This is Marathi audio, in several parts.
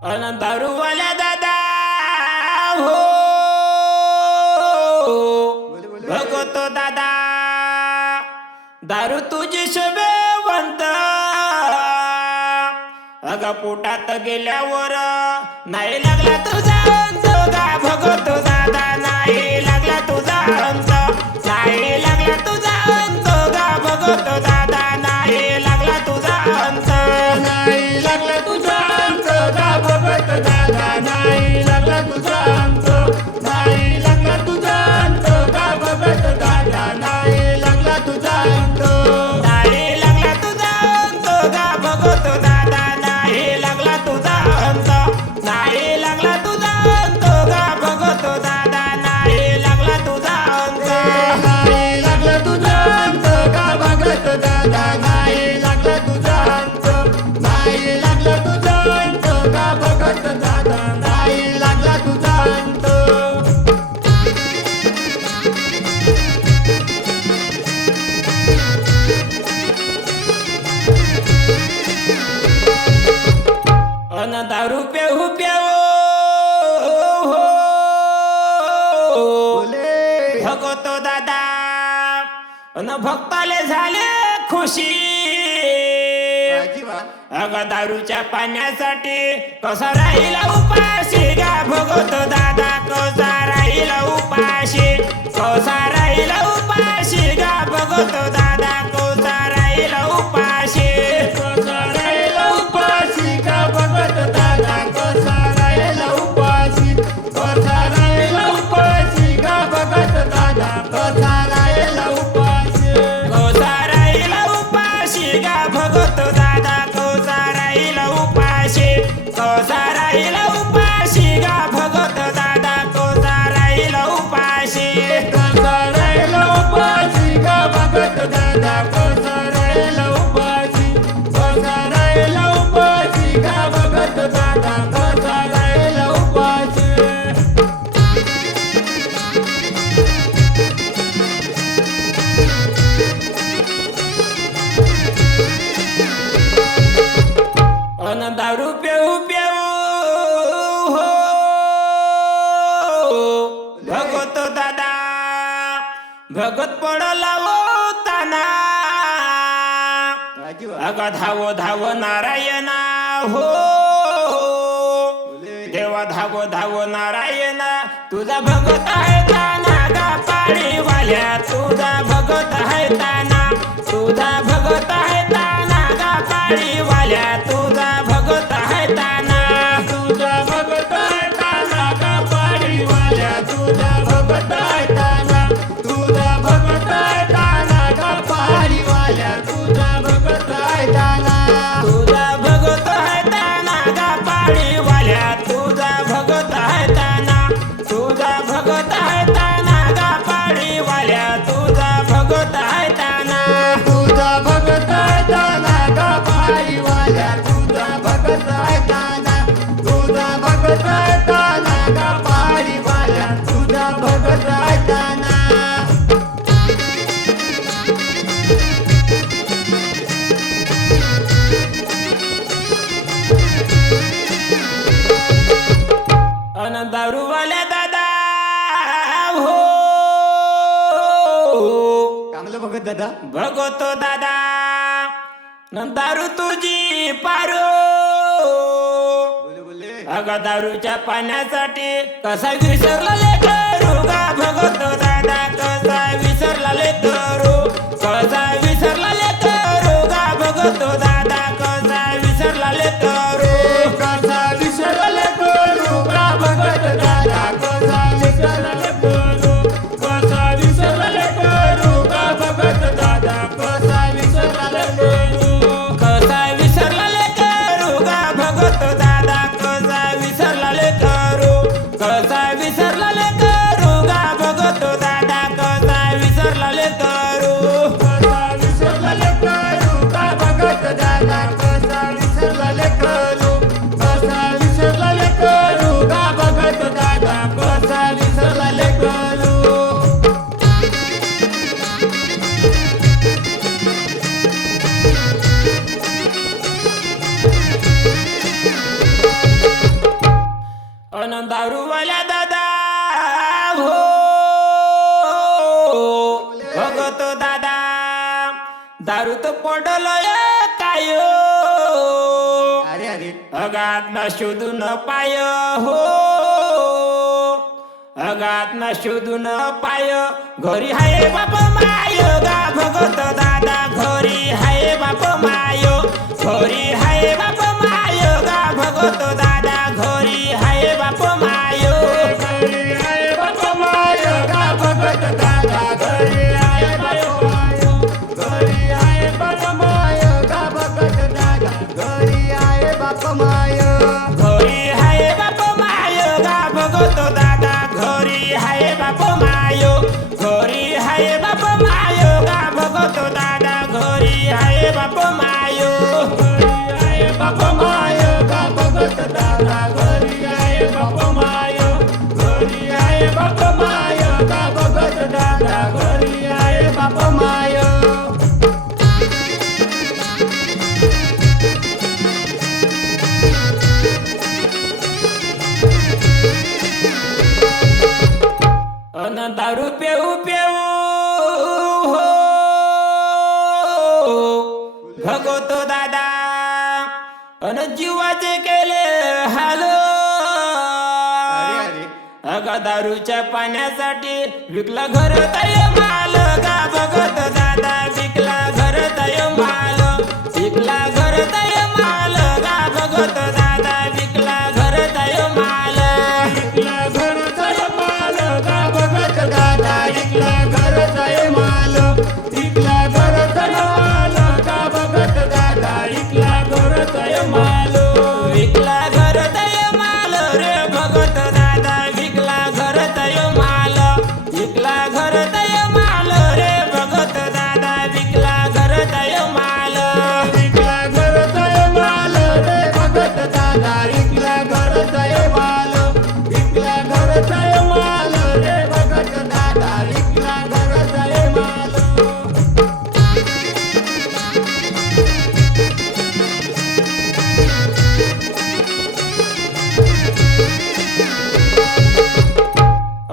अन दारूवाल्या दादा हो बोले बोले भगवतो दादा दारू तुझी शोभेवंत अगा पोटात गेल्यावर नाही लागला तुझा अंत गा भगवतो दादा नाही लागला तुझा अंत नाही लागला तुझा अंत गा भगवतो दादा नाही लागला तुझा अंत नाही लागला तुझा अंत का भगत दादा नाही लागला तुझा अंत नाही लागला तुझा अंत का भगत दादा नाही लागला तुझा अंत नाही लागला तुझा अंत गा भगवतो दादा नाही लागला तुझा अंत नाही लागला तुझा अंत गा भगवतो दादा नाही लागला तुझा अंत नाही लागला तुझा अंत का भगत दादा नाही लागला तुझा अंत नाही लागला तुझा अंत का भगत दादा नाही लागला तुझा अंत अन दारू पेहू पेऊ हो बोले भगवतो दादा अन भक्ताले झाले खुशी अजिबा अगं दारूच्या पाण्यासाठी कसा राहिला उपाशी गा भगवतो दादा कसा राहिला उपाशी कसा राहिला उपाशी गा भगवतो दादा कसा राहिला उपाशी कसा राहिला उपाशी का भगत दादा कसा राहिला उपाशी कसा राहिला उपाशी का भगत दादा कसा राहिला उपाशी कसा राहिला उपाशी गा भगवतो दादा कसा राहिला उपाशी कसा राहिला उपाशी गा भगवतो दादा कसा राहिला उपाशी कसा राहिला उपाशी का भगत दादा कसा राहिला उपाशी कसा राहिला उपाशी का भगत दादा कसा राहिला उपाशी अन दारू पेऊ पेऊ हो भगवतो दादा भगत पडला ताना अजिबा अग धावो धावो नारायणा हो देवा धावो धावो नारायणा तुझा भगत आहे ताना गा पाळीवाल्या तुझा भगत आहे ताना तुझा भगत आहे ताना गा पाळीवाल्या तुझा भगत आहे ताना तुझा भगत आहे ताना का पाडीवाल्या तुझा भगत आहे ताना तुझा भगत आहे ताना का पाडीवाल्या तुझा भगत आहे ताना तुझा भगत आहे ताना गा पाळीवाल्या तुझा भगत आहे ताना तुझा भगत आहे ताना गा पाळीवाल्या तुझा भगत आहे ताना तुझा भगत आहे ताना का पाडीवाल्या तुझा भगत आहे ताना तुझा भगत आहे ताना का पाडीवाल्या तुझा भगत आहे ताना अन दारूवाल्या दादा हो चांगलं बघत दादा भगवतो दादा न दारू तुझी पारो बोले बोले अग दारूच्या पाण्यासाठी कसा विसरला लेकरू गा भगवतो दादा कसा विसरला लेकरू कसा विसरला लेकरू गा भगवतो दादा कसा विसरला लेकरू कसा विसरले करू का भगत दादा कसा विसरले करू कसा विसरले करू का भगत दादा कसा विसरले करू कसा विसरला लेकरू गा भगवतो दादा कसा विसरला लेकरू कसा विसरला लेकरू गा भगवतो दादा कसा विसरला लेकरू अन दारूवाल्या दादा हो भगतो दादा दारूत पडलोय काय अरे अरे अगात न शोधून पाय हो अगात न शोधून पाय घरी हाय बाप माय गा भगत दादा घरी हाय बाप माय घरी हाय बाप माय गा भगत दादा घरी हाय बाप माय घरी आहे बाप माय गा भगत दादा घरी आहे बाप माय घरी आहे बाप माय गा भगत दादा घरी आहे बाप माय घरी हाय बाप माय गा भगत दादा घरी हाय बाप माय घरी हाय बाप माय गा भगत दादा घरी हाय बाप माय घरी आहे बाप माय गा भगत दादा घरी आहे बाप माय घरी आहे बाप माय गा भगत दादा घरी आहे बाप माय अन दारू पेऊ पेऊ हो भगवतो दादा अन जीवाचे केले हाल अरे अरे अगा दारूच्या पाण्यासाठी विकला घर तय माल गा भगत दादा विकला घर तय माल विकला घर तय माल गा भगत दादा विकला घर तय माल इकला घर जय माल गा भगत दादा इकला घर जय माल इकला घर जय माल गा भगत दादा इकला घर जय माल विकला घर तय माल रे भगत दादा विकला घर तय माल विकला घर तय माल रे भगत दादा विकला घर तय माल इकला घर जय माल रे भगत दादा इकला घर जय माल इकला घर जय माल रे भगत दादा इकला घर जय माल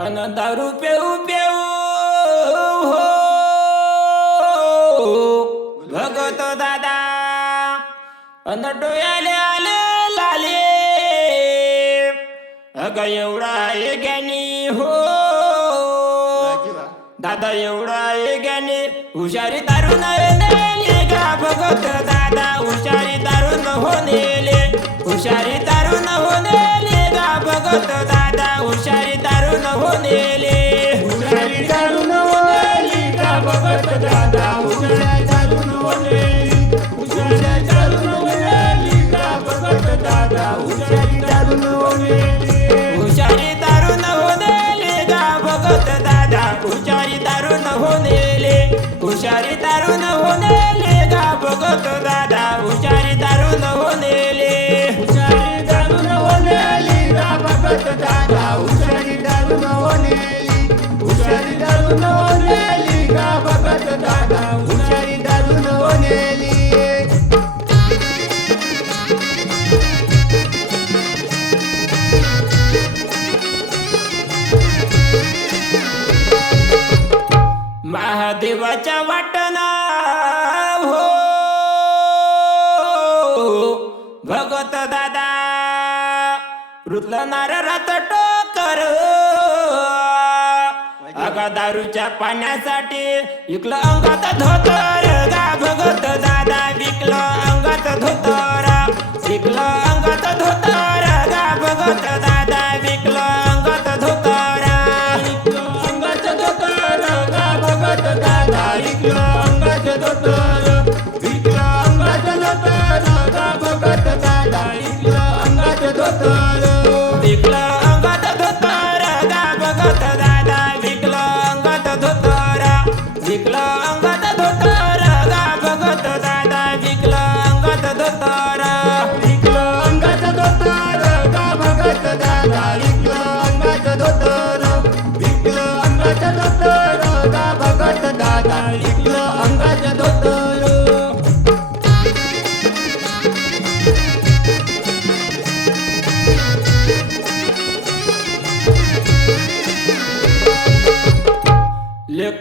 अन दारू पेऊ पेऊ हो भगत दादा अन डोयाले आले लाले अग एवढा आहे ज्ञानी हो दादा एवढा आहे ज्ञानी हुशारी दारू नेले गा भगत दादा हुशारी दारू न हो नेले हुशारी दारू न हो नेले गा भगत दादा हुशारी दारू न हो नेले हुशारी दारू न होनेली गा भगत दादा हुशारी दारू न होनेली हुशारी दारू न होनेली गा भगत दादा हुशारी दारू न होनेली हुशारी दारू न हो नेले गा भगत दादा हुशारी दारू न हो नेले हुशारी दारू न हो नेले गा भगत दादा हुशारी दारू न हो नेले हुशारी दारू न होनेली गा भगत दादा हुशारी दारू न होनेली हुशारी दारू न होनेली गा भगत दादा हुशारी दारू न होनेली महादेवाच्या वाटना हो भगत दादा रुतलनार रात टोकर अगा दारूच्या पाण्यासाठी विकलं अंगात धोतर गा भगत दादा विकलं अंगात धोतर विकलं अंगात धोतर गा भगत दादा विकलं अंगात धोतर अंगाच धोतर गा भगत दादा इकला अंगाच धोतर इकला अंगाच धोतर गा भगत दादा इकला अंगाच धोतर विकलं अंगात धोतर गा भगत दादा विकलं अंगात धोतर विकलं अंगात धोतर गा भगत दादा विकलं अंगात धोतर इकला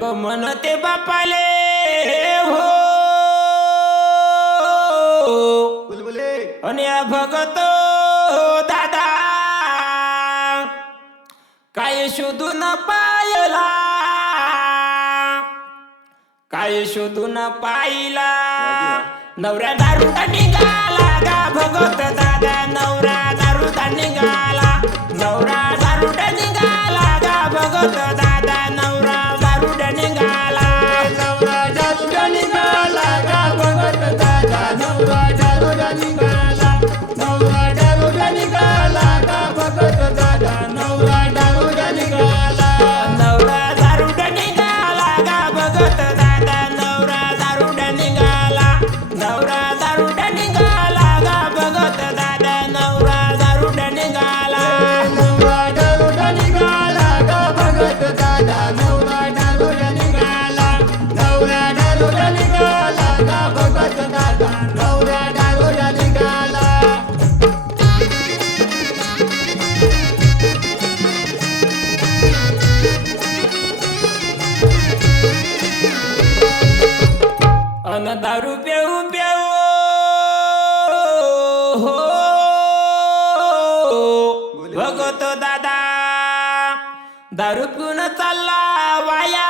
एक म्हणते बापाले हो बुलबुले आणि भगत दादा काय शोधून पायला काय शोधून पाहिला नवरा दारूटा निघाला गा भगत दादा नवरा दारूटा निघाला नवरा दारूटा निघाला गा भगत दादा नवरा दारूटा निघाला नवरा जादूला निघाला गा भगत दादा नवरा जादूला निघाला नवरा जादूला निघाला गा भगत दादा नवरा जादूला निघाला नवरा दारूटा निघाला गा भगत दादा नवरा दारूटा निघाला नवरा दारूटा निघाला गा भगत दादा नवरा दारूटा निघाला नवरा जादूला निघाला गा भगत दादा नवरा जादूला निघाला नवरा जादूला निघाला गा भगत दादा नवरा जादूला निघाला अन दारू पेऊ पेऊ हो भगत दादा दारू पिऊन चालला वाया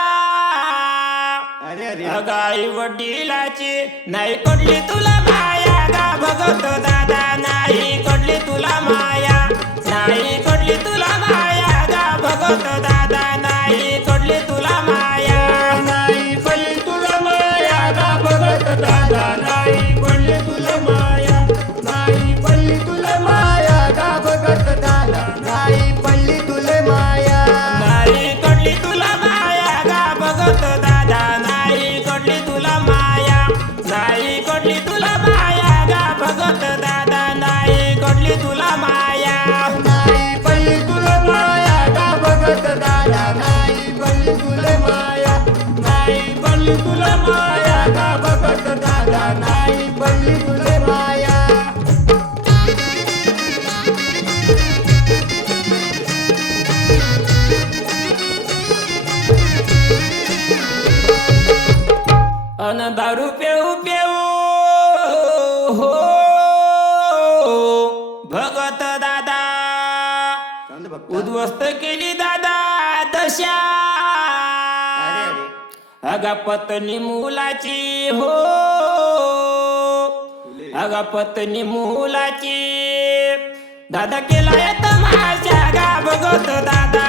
अरे अरे गाई वडिलाची नाही कडली तुला माया गा भगत दादा नाही कडली तुला माया नाही कडली तुला माया गा भगत दादा नाही कडली तुला माया नाही पडली तुला माया गा भगत दादा नाही पडली तुला माया नाही पडली तुला माया गा भगत दादा नाही पडली तुला माया नाही कडली तुला माया गा भगत दादा नाही कडली तुला माया नाही कडली तुला माया गा भगत दादा नाही कडली तुला माया नाही पडली तुला माया गा भगत दादा नाही पडली तुला माया नाही पडली तुला माया गा भगत दादा नाही पडली तुला माया अन दारू पेऊ पेऊ हो भगत दादा उद्ध्वस्त केली दादा दशा अगा पत्नी मुलाची हो अगा पत्नी मुलाची दादा केला तमाशा गा भगत दादा